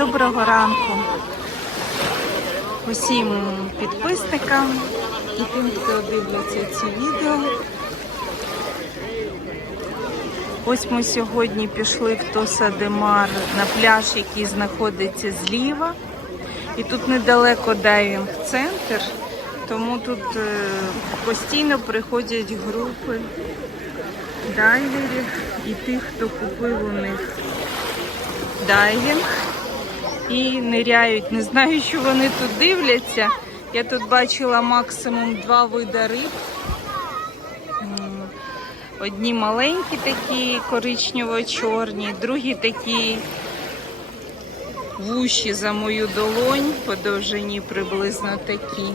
Доброго ранку усім підписникам і тим, хто дивиться ці відео. Ось ми сьогодні пішли в Тоса де Мар на пляж, який знаходиться зліва. І тут недалеко дайвінг-центр, тому тут е, постійно приходять групи дайверів і тих, хто купив у них дайвінг і ниряють. Не знаю, що вони тут дивляться. Я тут бачила максимум два види риб. Одні маленькі такі коричнево-чорні, другі такі вущі за мою долонь, по довжині приблизно такі.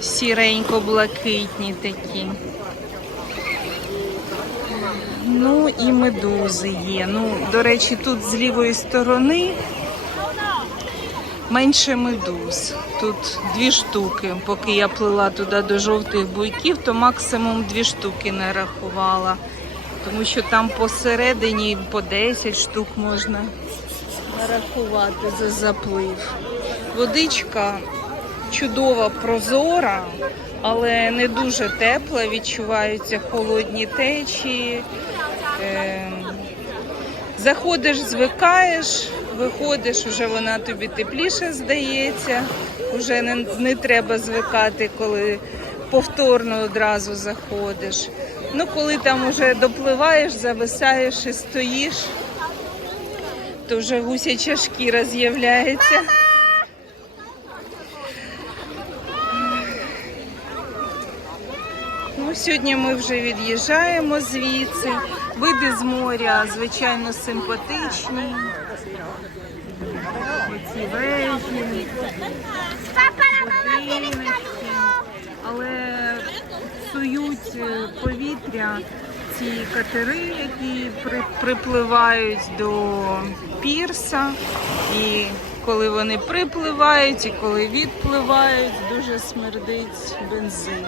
Сіренько-блакитні такі. Ну і медузи є. Ну, до речі, тут з лівої сторони менше медуз. Тут дві штуки. Поки я плила туди до жовтих буйків, то максимум дві штуки нарахувала. Тому що там посередині по 10 штук можна нарахувати за заплив. Водичка чудова, прозора, але не дуже тепла. Відчуваються холодні течії. Ем, Заходиш, звикаєш, виходиш, вже вона тобі тепліше здається. Вже не, не треба звикати, коли повторно одразу заходиш. Ну, коли там вже допливаєш, зависаєш і стоїш, то вже гусяча шкіра з'являється. Сьогодні ми вже від'їжджаємо звідси. Види з моря, звичайно, симпатичні. Оці вежі, будиночки. Але псують е, повітря ці катери, які при- припливають до пірса. І коли вони припливають, і коли відпливають, дуже смердить бензин.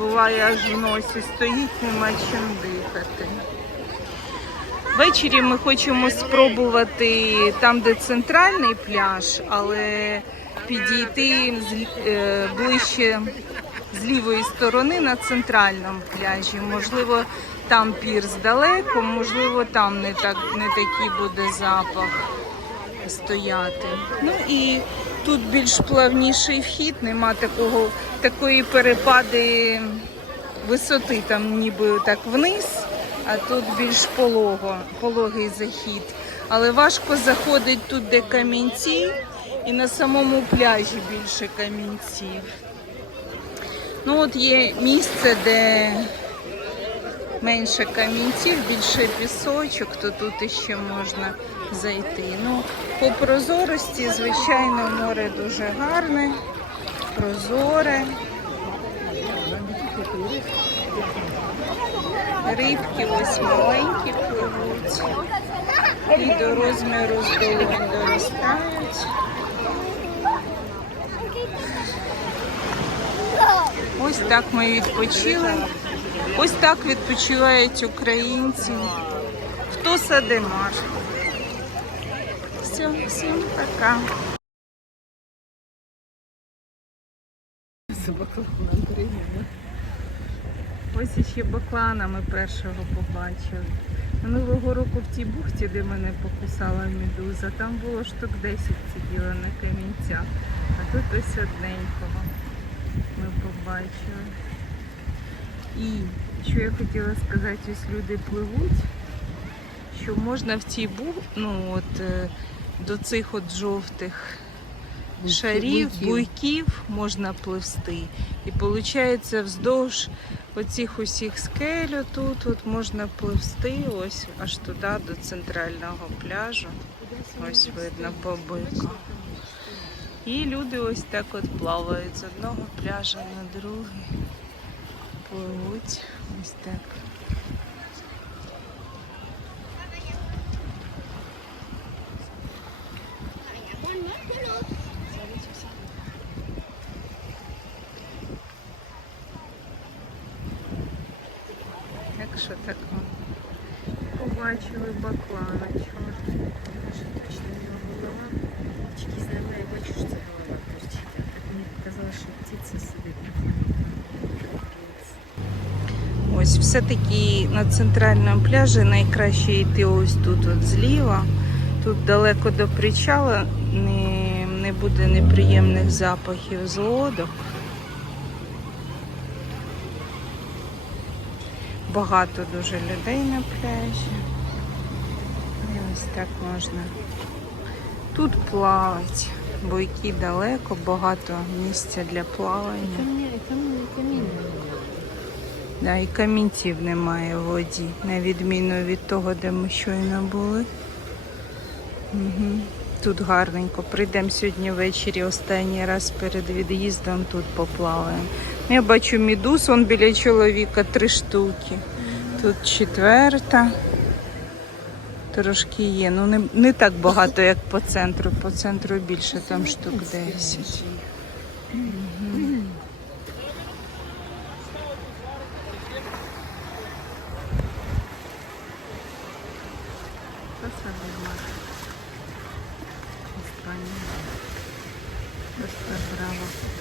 Буває аж в носі стоїть, нема чим дихати. Ввечері ми хочемо спробувати там, де центральний пляж, але підійти е, ближче з лівої сторони на центральному пляжі. Можливо, там пірс далеко, можливо, там не так не такий буде запах стояти. Ну і тут більш плавніший вхід, нема такого такої перепади висоти, там ніби так вниз, а тут більш полого, пологий захід. Але важко заходить тут, де камінці, і на самому пляжі більше камінців. Ну от є місце, де менше камінців, більше пісочок, то тут іще можна зайти. Ну, по прозорості, звичайно, море дуже гарне, прозоре. Рибки ось маленькі пливуть і до розміру з долонь доростають. Ось так ми відпочили. Ось так відпочивають українці. Хто садимар? Все, всім пока. Ось іще баклана ми першого побачили. Минулого року в тій бухті, де мене покусала медуза, там було штук 10 сиділо на камінцях, а тут ось одненького ми побачили. І що я хотіла сказати, ось люди пливуть, що можна в цій бух, ну от е, до цих от жовтих шарів, буйків. буйків можна пливсти. І виходить, вздовж оцих усіх скель тут от можна пливсти ось аж туди до центрального пляжу. Ось видно побику. І люди ось так от плавають з одного пляжа на другий. Пливуть ось так. Так що так. побачили бакланочку. Наша точно нього голова. Тільки знаю, я бачу, що це голова торчить. Так мені показалось, що птиця сидить. Ось все-таки на центральному пляжі найкраще йти ось тут от зліва. Тут далеко до причала не, не буде неприємних запахів з лодок. Багато дуже людей на пляжі. І ось так можна тут плавати, бо які далеко, багато місця для плавання. Да, і камінців немає в воді, на відміну від того, де ми щойно були. Угу. Тут гарненько. Прийдемо сьогодні ввечері останній раз перед від'їздом тут поплаваємо. Я бачу мідуз, он біля чоловіка три штуки. Тут четверта. Трошки є. Ну не, не так багато, як по центру. По центру більше, там штук 10. Краса Іспанія. Просто браво.